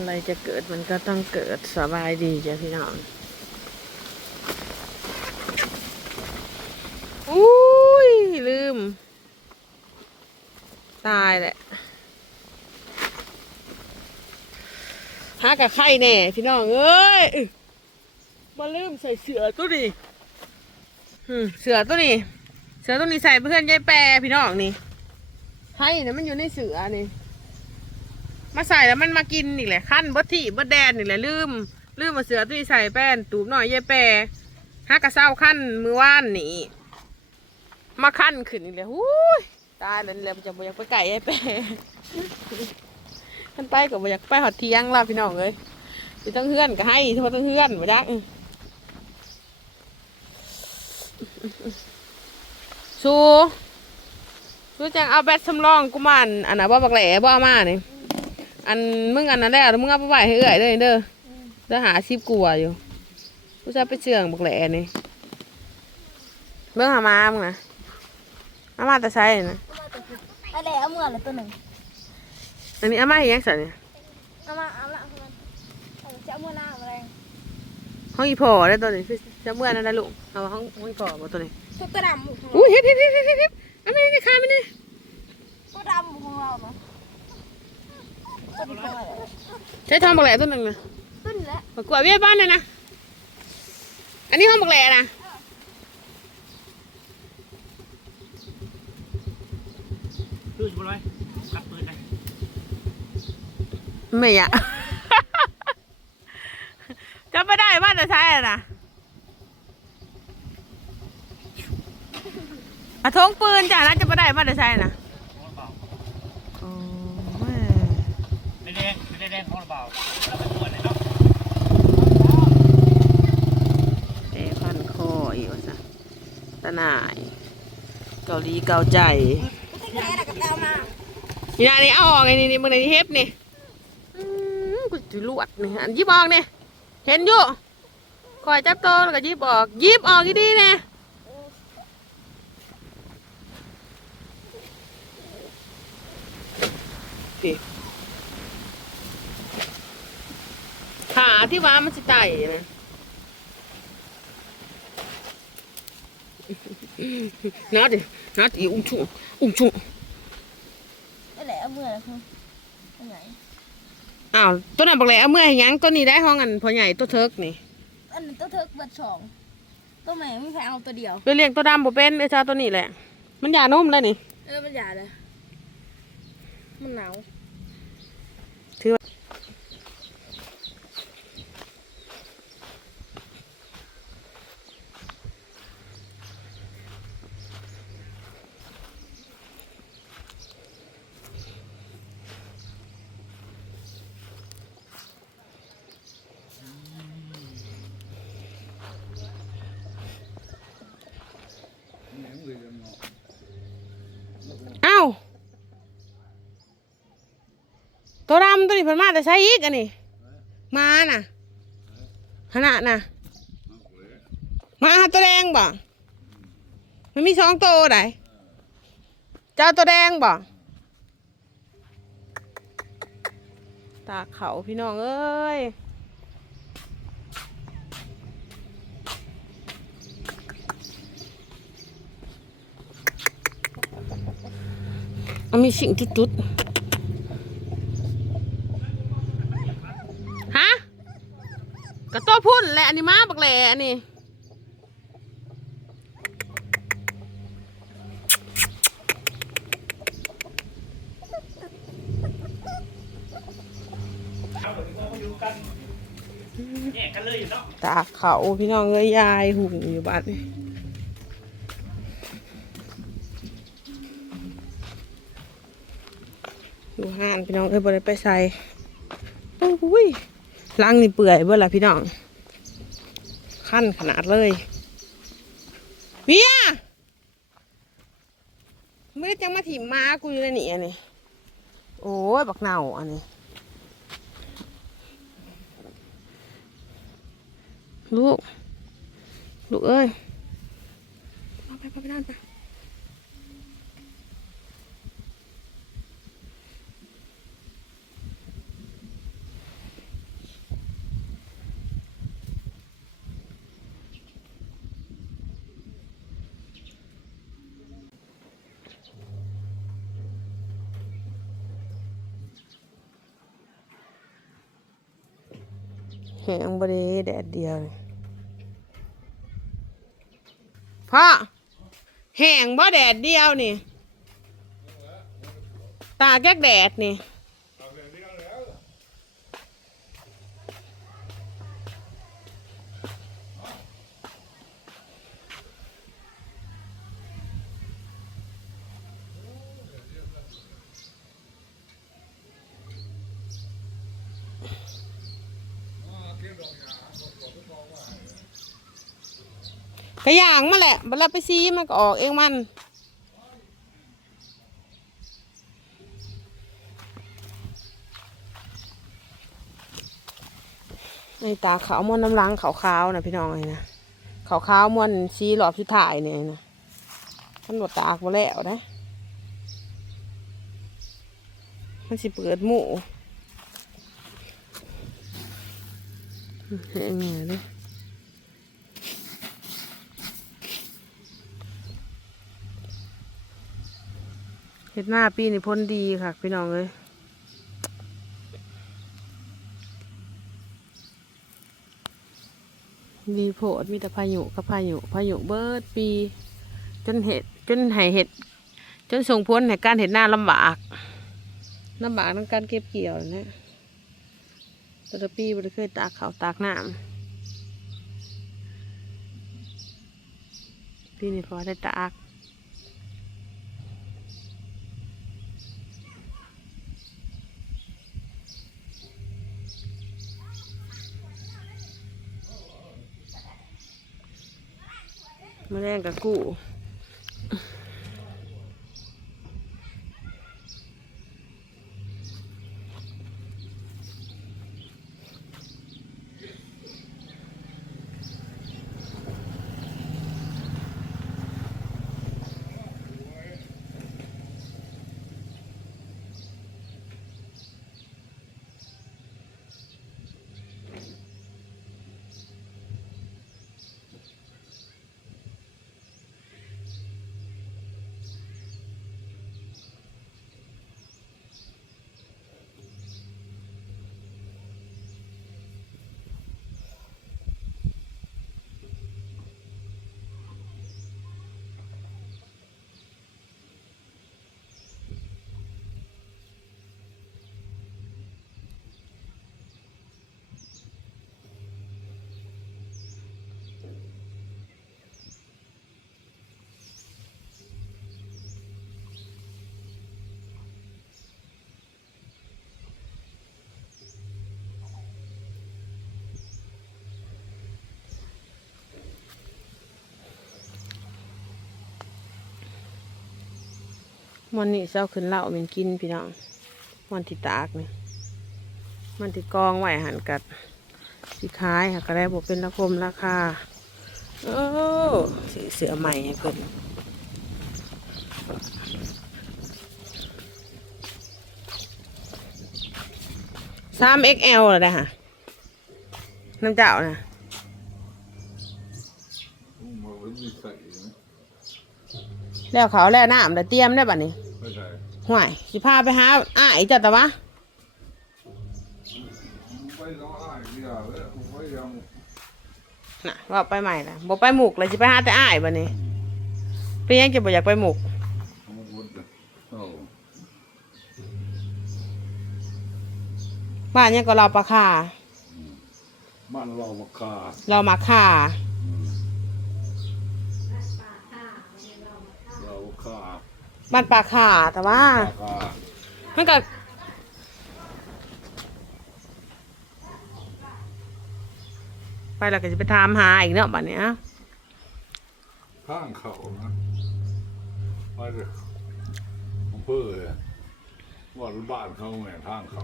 อะไรจะเกิดมันก็ต้องเกิดสบายดีจ้ะพี่น้องอุ้ย ลืม ตายแหละหากับไข่แน่ พี่น้องเอ้ยมาลืมใส่เสือตัวนี้เสือตัวนี้ เสือตัวนี้ใส่เพื่อนยายแปรพี่น้องนี่ไข่เนี่ยมันอยู่ในเสือนี่ มาใส่แล้วมันมากินนี่แหละขั้นบดที่บดแดนนี่แหละลืม ลืมมาเสือตัวนี้ใส่แป้น ตูบหน่อยยายแปรหากระเซ้าขั้นมือว่านนี่มาขั้นขึ้นอีกเลยหูยตายแล้วแล้วจะบอยากไปไก่ไอ้แปะขั้นไปก็บอยากไปหอดเที่ยงล่ะพี่น้องเอ้ยไปต้องเฮือนก็ให้ทั่วต้องเฮือนบ่ได้สู้สู้จังเอาแบตสำรองกูมันอันน่ะบ่บักแหล่บ่เอามานี่ อันมึงอันนั้นแหล้วมึงเอาไปไหวให้เอื้อยเลยเด้อเด้อหาชิบกลัวอยู่กูจะไปเชื่องบักแหล่นี่เบิ่งหามามึงนะอามาแต่ใช่นะอะไรเอาเมื่อละตัวหนึ่งอันนี้อามาเห็นยังสันเนี่ยอามาเอาละมาเอาจะเมื่อหน้าอะไรห้องอีพอได้ตัวนี้จะเมื่อนั้นได้ลูกเอาห้องห้องอีพอบ่ตัวนี้ตัวดำอุ้ยเฮ็ดเฮ็ดเฮ็ดเฮ็ดเฮ็ดเฮ็ดอันนี้นี่ขาไม่นี่ตัวดำของเราเนาะตัวนี้ของอะไร ใช้ทองบักแหล่ตัวหนึ่งนะตัวนี้แหละบักกวาดเบี้ยบ้านเลยนะ อันนี้ห้องบักแหล่นะปืนบ่ร้อยรับปืนเลยไม่อยากจะไม่ได้บ้านแต่ใช่นะอะทงปืนจ้ะนะจะไม่ได้บ้านแต่ใช่นะ ของระเบา โอ้แม่ ไม่แดงไม่แดงของเบาเราไปตรวจเลยเนาะเอพันคออีกว่าซะตาหน่าย เกาหลีเกาใจตัวที่ไหนน่ะก็เอามานี่นะนี่เอาออกไงนี่นี่มึงในนี่เฮ็บนี่อืมกูจะลวดนี่อันยิบออกนี่เห็นอยู่คอยจับโตวแล้วก็ยิบออกยิบออกดีๆนะ ขาที่ว่ามันจะไต่นะนัดดินัดอีอุ้งชุ่งอุ้งชุ่งอะไรเอาเมื่อละคือตัวไหนอ้าวตัวนั้นบอกเลยเอาเมื่อให้หยังตัวนี้ได้ห้องอันพอใหญ่ตัวเทิกนี่อันนี้ตัวเทิกเบัดสองตัวแม่ไม่ใครเอาตัวเดียวไปเลี้ยงตัวดำบ่เป็นไอ้ชาตัวนี้แหละ มันหยานุ่มเลยนี่เออมันหยาเลยมันหนาวถือว่าเอ้า ตัวดำตัวนี้เพิ่นมาแต่ใช้อีกอันนี้มาน่ะขนาดน่ะมาหาตัวแดงบ่มันมีสองตัวไหนเจ้าตัวแดงบ่ตาเขาพี่น้องเอ้ยมันมีสิ่งจุดๆ ฮะกระโต้พุ่นแหละ อันนี้มาบักแหล่อันนี้เอาไปก็อยู่กันเลยเนาะตาเขาพี่น้องเอ้ยยายหุงอยู่บ้านนี่อยู่ห้านพี่น้องเอ้ยบ่ได้ไปใส่โอ้ยล้างนี่เปื่อยเบิ่อละพี่น้อง ขั้นขนาดเลยเวียเม่อจังมาถิ่มมากูอยู่ในนี่อันนี้ โอ้ย บักเน่าอันนี้ลูก ลูกเอ้ยไปไปไปด้านไป ห้งบ่ได้แดดเดียวพ่อแห้งบ่แดดเดียวนี่ ตาแก๊กแดดนี่ กระย่างมาแหละเวลาไปซีมันก็ออกเองมันในตาขาวมวนน้ำล้างขาวๆนะพี่น้องไอ้นะขาวๆมวนซีหลอบสุดท้ายเนี่ยนะมันบดตากมาแล้วนะ มันสิเปิดหมูเห็นไงเลย เห็ดหน้าปีนี่พ้นดีค่ะพี่น้องเลยดีโพดมีแต่พายุกับพายุพายุเบิดปี จนเห็ดจนให้เห็ด จนส่งผลให้การเห็ดหน้าลำบากลำบากในการเก็บเกี่ยวนะแต่ละปีบ่ได้เคยตากเขาวตากน้ำปีนี้พอได้ตาก มาแรงกับกู มันนี่เจ้าขึ้นเล่าเป็นกินพี่น้องมันที่ตากนี่มันที่กองไหวหันกัดสีขายหากระได้บอกเป็นราคมราคาโอ้สีเสือใหม่ให้เพิ่นสาม XL เหรอได้ฮะน้ำเจ้านะ มันไม่มีใส่นะ แล้วเขาแล้วน้ำแล้วเตรียมได้ป่ะนี่ไม่ใช่ห่วยสิพาไปหาอ้ายจ้ะแต่ว่าไปร้องไห้เดียวแล้วผมก็ยังน่ะว่าไปใหม่ละบอกไปหมุกเลยสิไปหาแต่อ้ายบัดนี้เป็นยังจะบอกอยากไปหมุกทำบุญเอ้าบ้านยังก็เราปลาค่าบ้านเรามาคาเรามาค่าเราคา บ้านปลาค่าแต่ว่าคามันก็ไปแล้วก็จะไปถามหาอีกเนาะบัดนี้อะข้างเขานะไปเลยอำเภอเลยว่าบ้านเขาไงทางเขา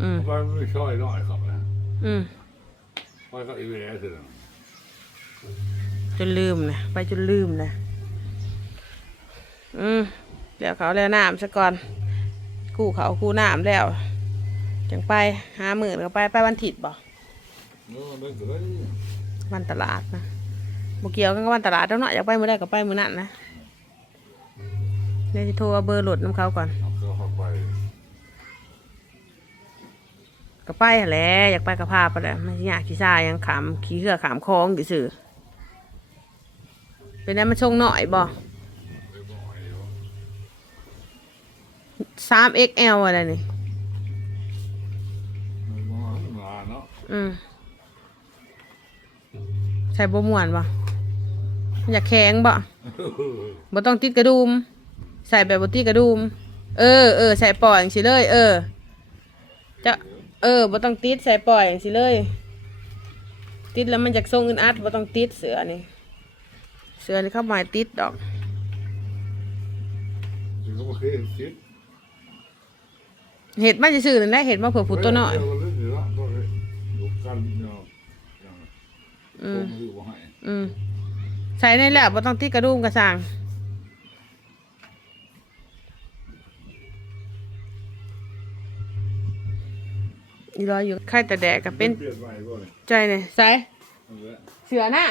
อืม ไปไม่ช่อยน้อยเขานะอืม ไปก็อีเวสเลยจนลืมนะไปจนลืมนะ อืมเดี๋ยวเขาแล้วน้ำซะก่อน กู้เขากู้น้ำแล้ว จังไปหาหมื่นก็ไปไปวันถิดบ่ะวันตลาดนะบเกี่ยวกันกับวันตลาดแล้วเนาะอยากไปมือได้ก็ไปมือนั่นนะเดี๋ยวจะโทรเบอร์หลดน้ำเขาก่อนเอาเขาเข้าไปก็ไปแหละอยากไปก็พาไปแหละไม่อยากขี้ซ่ายังขามขี้เหือขามคลองกี่สื่อเป็นนั้นมันชงหน่อยบ่ สาม XL อะไรนี่มันมาเนาะอืมใส่บ่ม่วนบ่มันอยากแข็งบ่บ่ต้องติดกระดุม ใส่แบบบ่ติดกระดุม เออเออใส่ปล่อยอย่างสิเลย เออ จะเออบ่ต้องติดใส่ปล่อยอย่างสิเลย ติดแล้วมันจากทรงอึนอัดบ่ต้องติดเสือนี่ เสือนี่เข้าหมายติดดอก ถึงก็มาเคยคิด เห็ดมันจะซื่อนั่นแหละเห็ดมาเผื่อผุดตัวน้อยเดี๋ยวเรื่องนี้ละก็เลยอยู่กันเนาะอืมอืมใส่ในแหละบ่ต้องติดกระดุมกระสังอีรออยู่ไข่แต่แดดก็เป็นใจเนี่ยใส่เสือนะ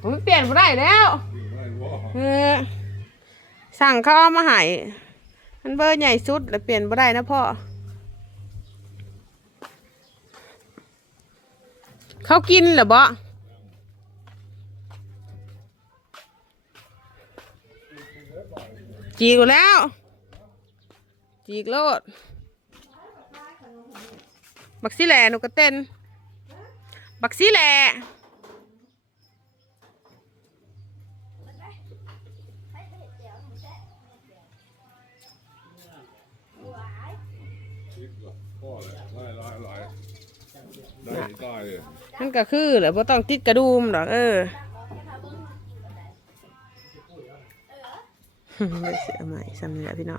ผมเปลี่ยนบ่ได้แล้วเออสั่งเขาเอามาให้มันเบอร์ใหญ่สุดแล้วเปลี่ยนบ่ได้นะพ่อ เขากินเหรอบ่จีกแล้ว จีกโลด บักซี่แหล่หนูก็เต้น บักซี่แหล่ได้ได้เลย มันก็คือแหละบ่ต้องติดกระดุมดอกเออได้เสือใหม่ซ้ำนี่แหละพี่น้อง